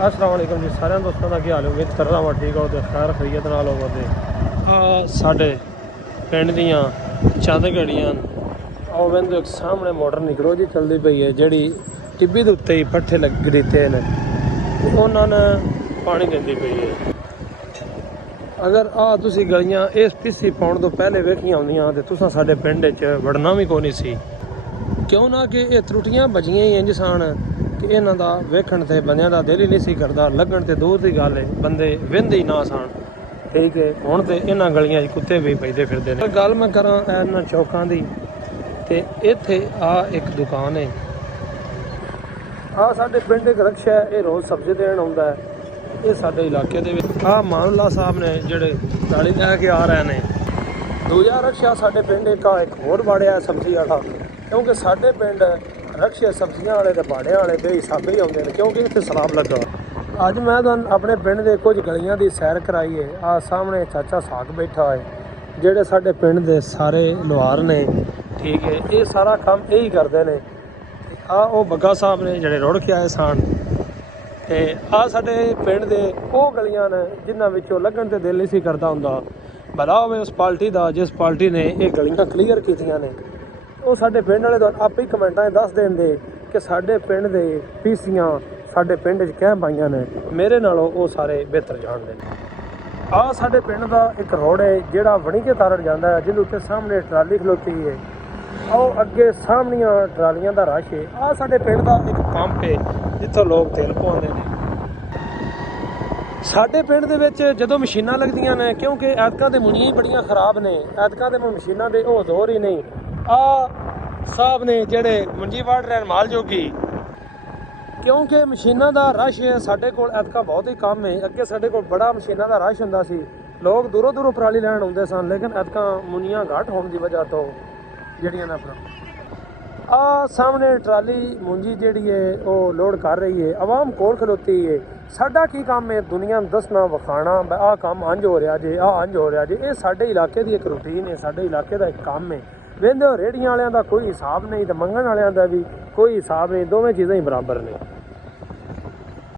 अस्सलाम वालेकुम जी सारे दोस्तों का की हाल है। उम्मीद कर रहा वा ठीक हो तो खैर खरीयत नाल होवो। साढ़े पिंड दियां चंद गड़ियां आओ वेंदे एक सामने मोटर निकलो जी चलती पई है जिहड़ी टिब्बी दे उत्ते ही पट्ठे लग दिते ने उन्होंने पानी देंदी पई है। अगर तुसी गलियां इस पिस्सी पाउण तो पहले वेखियां होंदियां तो तुसां साडे पिंड च वड़ना भी कोई नहीं सी, क्यों ना कि ये त्रुटियां बजियां ही इंज सन कि इन्हां दा वेखण ते बंदियां दा दिल ही नहीं सी करदा, लगण ते दूर दी गल है बंदे वेंदे ही ना सन। ठीक है, हुण ते इन्हां गलियां च कुत्ते भी पैदे फिरदे ने। गल मैं करां इन्हां चौकां दी ते इत्थे एक दुकान है। साडे पिंड एक रक्शा है, ये रोज़ सब्जी देण आउंदा है। ये साडे इलाके दे विच मानुल्ला साहब ने जिहड़े डाली लैके आ रहे ने। दूजा रक्शा साडे पिंड एक होर बाड़िया सब्जी वाला, क्योंकि साडे पिंड रक्शे सब्जियां वाले ते बाड़ियां वाले दे हिसाबे ही आउंदे ने, क्योंकि इत्थे सलाब लगा। अज मैं तुहानूं अपने पिंड दे कुछ गलियां दी सैर कराई है। सामने चाचा साग बैठा है, जिहड़े साडे पिंड दे सारे लोहार ने। ठीक है, ये सारा काम यही करते हैं। वो बग्गा साहब ने जिहड़े रुड़ के आए सन ते साडे पिंड दे वो गलियां ने जिन्हां विचों लंघण ते दिल नहीं सी करदा हुंदा। भला होवे उस पार्टी दा जिस पार्टी ने ये गलियां क्लीयर कीतियां ने। वो साडे पिंड वाले तो आपे ही कमेंटां दस देंदे कि साडे पिंड दे पीसियां साडे पिंड च कैं पाइयां ने, मेरे नालों वो सारे बेहतर जानदे ने। साडे पिंड दा एक रोड है जिहड़ा वणी के तारड़ जांदा है, जिहदे उत्ते सामने ट्राली खलोती है। अगे सामनियां ट्रालियां दा रश है। साडे पिंड दा एक पंप है जित्थों लोग तेल पवाउंदे ने। साडे पिंड दे विच जदों मशीनां लगदियां ने, क्योंकि ऐतकां दे मुंजियां ही बड़ियां खराब ने, ऐतकां दे मशीनां दे ओह दौर ही नहीं। साहब ने जिहड़े मुंजी वाड़ रहे माल जोगी, क्योंकि मशीनां दा रश साडे कोल ऐतकां बहुत ही कम है। अगे साडे कोल बड़ा मशीनां दा रश हुंदा सी, लोग दूरों दूरों पराली लैण आउंदे सन, लेकिन ऐतकां मुंजियां घट होण दी वजह तो ਜਿਹੜੀਆਂ ना सामने ट्राली मुंजी जिहड़ी है वो लोड कर रही है, आवाम कोल खलोती है। साडा की काम है दुनिया नूं दसना विखाना काम अंज हो रहा जे, अंज हो रहा जे। ये साडे इलाके की एक रूटीन है, साडे इलाके का एक काम है। वेंदे रेहड़ियां वालियां दा कोई हिसाब नहीं तो मंगण वालियां दा भी कोई हिसाब नहीं, दोवें चीज़ां ही बराबर ने।